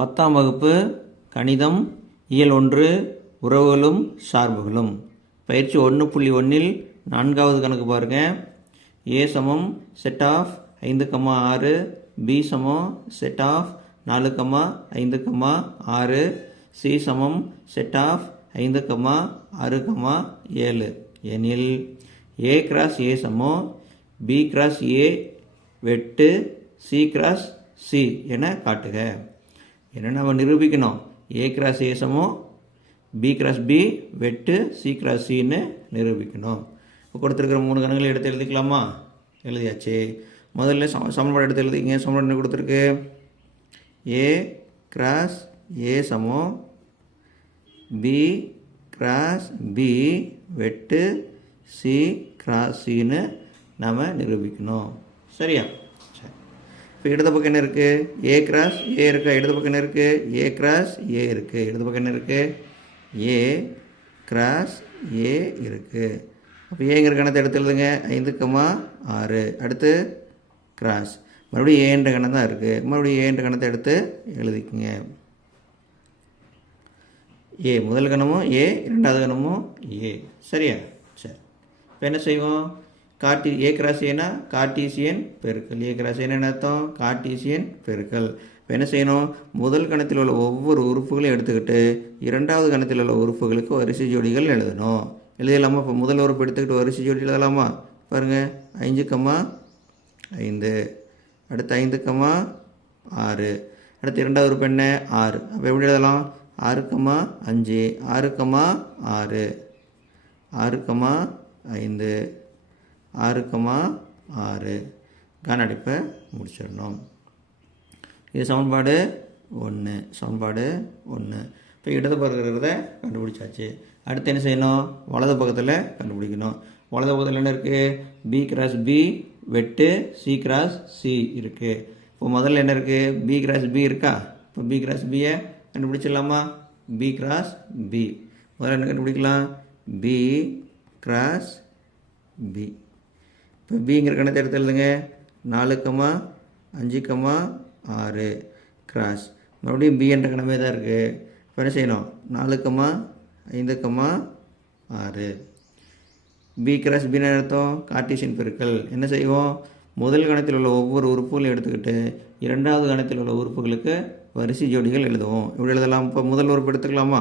10ஆம் வகுப்பு கணிதம் இயல் 1 உறவுகளும் சார்புகளும் பயிற்சி 1.1 4வது கணக்கு பாருங்கள். ஏ சமம் செட் ஆஃப் 5,6, பி சமம் செட் ஆஃப் 4,5,6, சி சமம் செட் ஆஃப் 5,6,7 எனில் ஏ கிராஸ் ஏ சமம் பி கிராஸ் ஏ வெட்டு சி கிராஸ் சி என காட்டுக. என்ன நம்ம நிரூபிக்கணும்? ஏ கிராஸ் ஏ சமம் பி கிராஸ் பி வெட்டு சி கிராஸ் சின்னு நிரூபிக்கணும். இப்போ கொடுத்துருக்கிற 3 கணக்குகளை எடுத்து எழுதிக்கலாமா? எழுதியாச்சு. முதல்ல சமன்பாடு எடுத்து எழுதிங்க. சமன்பாடு என்ன கொடுத்துருக்கு? ஏ கிராஸ் ஏ சமம் பி கிராஸ் பி வெட்டு சி கிராஸ் சின்னு நாம் நிரூபிக்கணும். சரியா? சரி. இப்போ இடது பக்கம் என்ன இருக்குது? ஏ கிராஸ் ஏ இருக்கா? இடது பக்கம் என்ன இருக்குது? ஏ கிராஸ் ஏ இருக்குது. இடது பக்கம் என்ன இருக்குது? ஏ கிராஸ் ஏ இருக்குது. அப்போ ஏங்கிற கணத்தை எடுத்து எழுதுங்க. 5,6. அடுத்து கிராஸ் மறுபடியும் ஏன்ற கணம் தான் இருக்குது. மறுபடியும் ஏன்ற கணத்தை எடுத்து எழுதிக்குங்க. ஏ முதல் கணமும் ஏ, இரண்டாவது கணமும் ஏ. சரியா? சரி. இப்போ என்ன செய்வோம்? ஏ கிராஸ் ஏனா கார்ட்டீசியன் பெருக்கல். ஏ கிராஸ் ஏன்னு அர்த்தம்? கார்ட்டீசியன் பெருக்கல். இப்போ என்ன செய்யணும்? முதல் கணத்தில் உள்ள ஒவ்வொரு உறுப்புகளையும் எடுத்துக்கிட்டு இரண்டாவது கணத்தில் உள்ள உறுப்புகளுக்கு வரிசை ஜோடிகள் எழுதணும். எழுதலாமா? இப்போ முதல் உறுப்பு எடுத்துக்கிட்டு வரிசை ஜோடி எழுதலாமா? பாருங்கள். 5,5. அடுத்து 5,6. அடுத்து இரண்டாவது உறுப்பு என்ன? 6. அப்போ எப்படி எழுதலாம்? 6,5 6,6 6,5 6,6 கணடிப்பை முடிச்சிடணும். இது சமன்பாடு 1. சமன்பாடு 1. இப்போ இடது பக்கத்தில் இருக்கிறத கண்டுபிடிச்சாச்சு. அடுத்து என்ன செய்யணும்? வலது பக்கத்தில் கண்டுபிடிக்கணும். வலது பக்கத்தில் என்ன இருக்குது? பி கிராஸ் பி வெட்டு சி கிராஸ் சி இருக்குது. இப்போ முதல்ல என்ன இருக்குது? பி கிராஸ் பி இருக்கா? இப்போ பி கிராஸ் பியை கண்டுபிடிச்சிடலாமா? பி கிராஸ் பி முதல்ல என்ன கண்டுபிடிக்கலாம்? P cross P. இப்போ பிங்கிற கணத்தை எடுத்து எழுதுங்க. 4,5,6 கிராஸ் மறுபடியும் பி என்ற கணமே தான் இருக்குது. இப்போ என்ன செய்யணும்? 4,5,6. பி கிராஸ் பின்னு அர்த்தம்? கார்ட்டீசியன் பெருக்கல். என்ன செய்வோம்? முதல் கணத்தில் உள்ள ஒவ்வொரு உறுப்புகளையும் எடுத்துக்கிட்டு இரண்டாவது கணத்தில் உள்ள உறுப்புகளுக்கு வரிசை ஜோடிகள் எழுதுவோம். இப்படி எழுதலாம். இப்போ முதல் உறுப்பு எடுத்துக்கலாமா?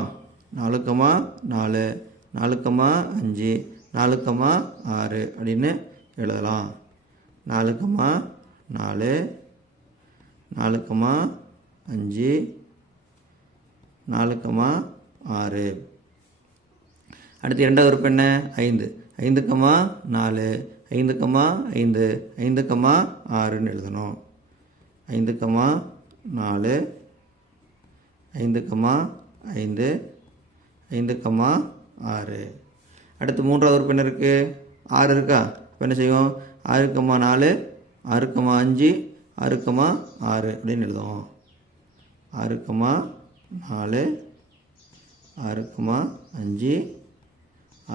4,4 4,5 4,6 அப்படின்னு எழுதலாம். 4,4 4,5 4,6. அடுத்து இரண்டாவது உறுப்பு என்ன? 5 5,4 5,5 5,6ன்னு எழுதணும். 5,4 5,5 5,6. அடுத்து மூன்றாவது உறுப்பு என்ன இருக்குது? 6 இருக்கா? இப்போ என்ன செய்வோம்? 6,4 6,5 6,6 அப்படின்னு எழுதுவோம். 6,4 6,5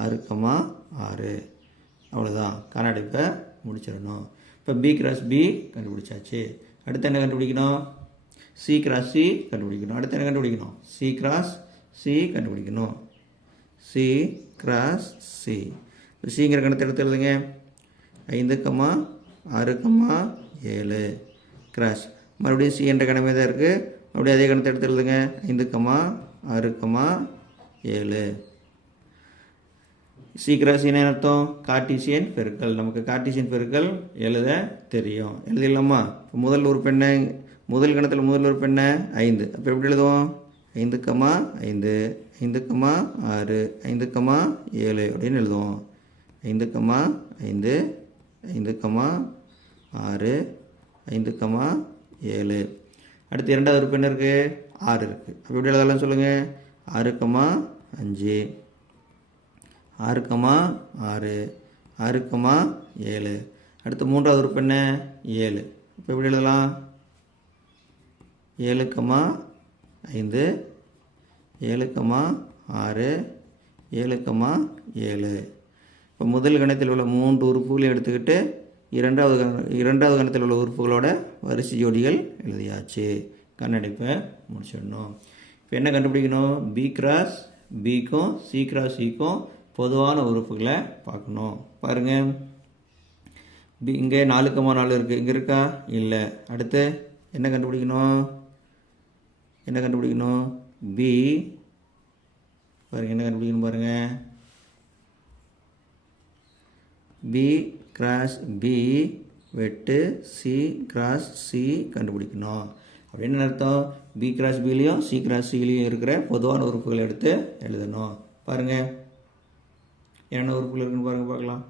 6,6. அவ்வளோதான். கணடிப்பை முடிச்சிடணும். இப்போ பி கிராஸ் பி கண்டுபிடிச்சாச்சு. அடுத்து என்ன கண்டுபிடிக்கணும்? சி கிராஸ் சி கண்டுபிடிக்கணும். அடுத்து என்ன கண்டுபிடிக்கணும்? சி கிராஸ் சி கண்டுபிடிக்கணும். C cross C. இப்போ சிங்கிற கணத்தை எடுத்து எழுதுங்க. 5,6,7 கிராஸ் மறுபடியும் சி என்ற கணமே தான் இருக்குது. மறுபடியும் அதே கணத்தை எடுத்து எழுதுங்க. 5,6,7. சி கிராஸ் என்ன அர்த்தம்? கார்ட்டீசியன் பெருக்கல். நமக்கு கார்ட்டீசியன் பெருக்கல் எழுத தெரியும். எழுதிடலாமா? இப்போ முதல் உறுப்பு என்ன? முதல் கணத்தில் முதல் உறுப்பு என்ன? 5. அப்போ எப்படி எழுதுவோம்? 5,5 5,6 5,7 அப்படின்னு எழுதுவோம். 5,5 5,6 5,7. அடுத்து இரண்டாவது உறுப்பு என்ன இருக்குது? 6 இருக்குது. அப்போ எப்படி எழுதலாம் சொல்லுங்கள்? 6,5 6,6 6,7. அடுத்து மூன்றாவது உறுப்பு என்ன? 7. இப்போ எப்படி எழுதலாம்? 7,5 7,6 7,7. இப்போ முதல் கணத்தில் உள்ள 3 உறுப்புகளையும் எடுத்துக்கிட்டு இரண்டாவது கணத்தில் உள்ள உறுப்புகளோட வரிசை ஜோடிகள் எழுதியாச்சு. கண்ணடிப்பை முடிச்சிடணும். இப்போ என்ன கண்டுபிடிக்கணும்? பி கிராஸ் பிக்கும் சி கிராஸ் சிக்கும் பொதுவான உறுப்புகளை பார்க்கணும். பாருங்கள், பி இங்கே 4,4 இருக்குது, இங்கே இருக்கா? இல்லை. அடுத்து என்ன கண்டுபிடிக்கணும்? பி பாருங்கள், என்ன கண்டுபிடிக்கணும் பாருங்கள். பி கிராஸ் பி வெட்டு சி கிராஸ் சி கண்டுபிடிக்கணும். அப்படின்னு அர்த்தம், பி கிராஸ் பிலையும் சி கிராஸ் சிலையும் இருக்கிற பொதுவான உறுப்புகளை எடுத்து எழுதணும். பாருங்கள், என்னென்ன உறுப்புகள் இருக்குன்னு பாருங்கள், பார்க்கலாம்.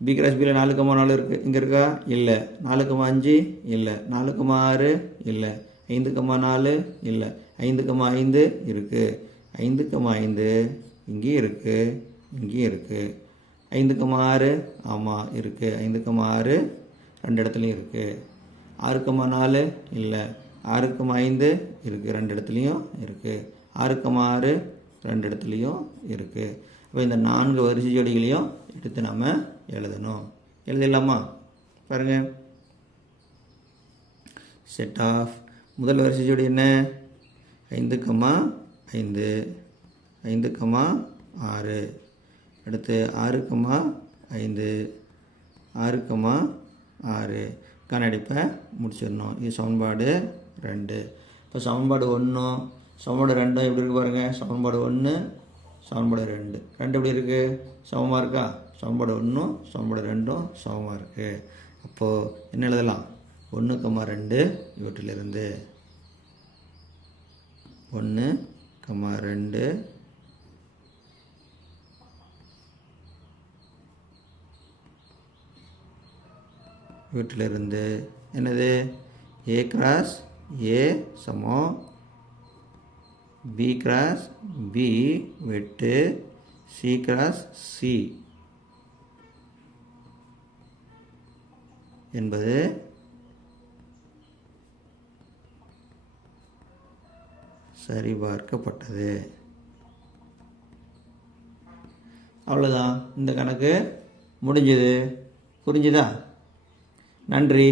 பி கிராஸ் பியில் 4,4 இருக்குது, இங்கே இருக்கா? இல்லை. 4,5 இல்லை. 4,6 இல்லை. 5,4 இல்லை. 5,5 இருக்குது. 5,5 இங்கேயும் இருக்குது, இங்கேயும் இருக்குது. 5,6 ஆமாம் இருக்குது. 5,6 ரெண்டு இடத்துலையும் இருக்குது. 6,4 இல்லை. 6,5 இருக்குது, ரெண்டு இடத்துலையும் இருக்குது. 6,6 ரெண்டு இடத்துலையும் இருக்குது. அப்போ இந்த 4 வரிசை ஜோடிகளையும் எடுத்து நம்ம எழுதணும். எழுதிடலாமா? பாருங்கள், செட் ஆஃப் முதல் வரிசை ஜோடி என்ன? 5,5 5,6. அடுத்து 6,5 6,6 கண்ணடிப்பை முடிச்சிடணும். இது சமன்பாடு 2. இப்போ சமன்பாடு 1 சமன்பாடு 2 எப்படி இருக்குது பாருங்கள். சமன்பாடு 1 சமன்பாடு 2 எப்படி இருக்குது? சமமாக இருக்கா? சமன்பாடு 1 சமன்பாடு 2 சமமாக இருக்குது. அப்போது என்ன எழுதலாம்? 1,2 இவற்றிலிருந்து 1,2 வீட்டிலிருந்து என்னது? ஏ கிராஸ் ஏ சமம் பி கிராஸ் பி வெட்டு சி கிராஸ் சி என்பது சரிபார்க்கப்பட்டது. அவ்வளோதான், இந்த கணக்கு முடிஞ்சது. புரிஞ்சுதா? நன்றி.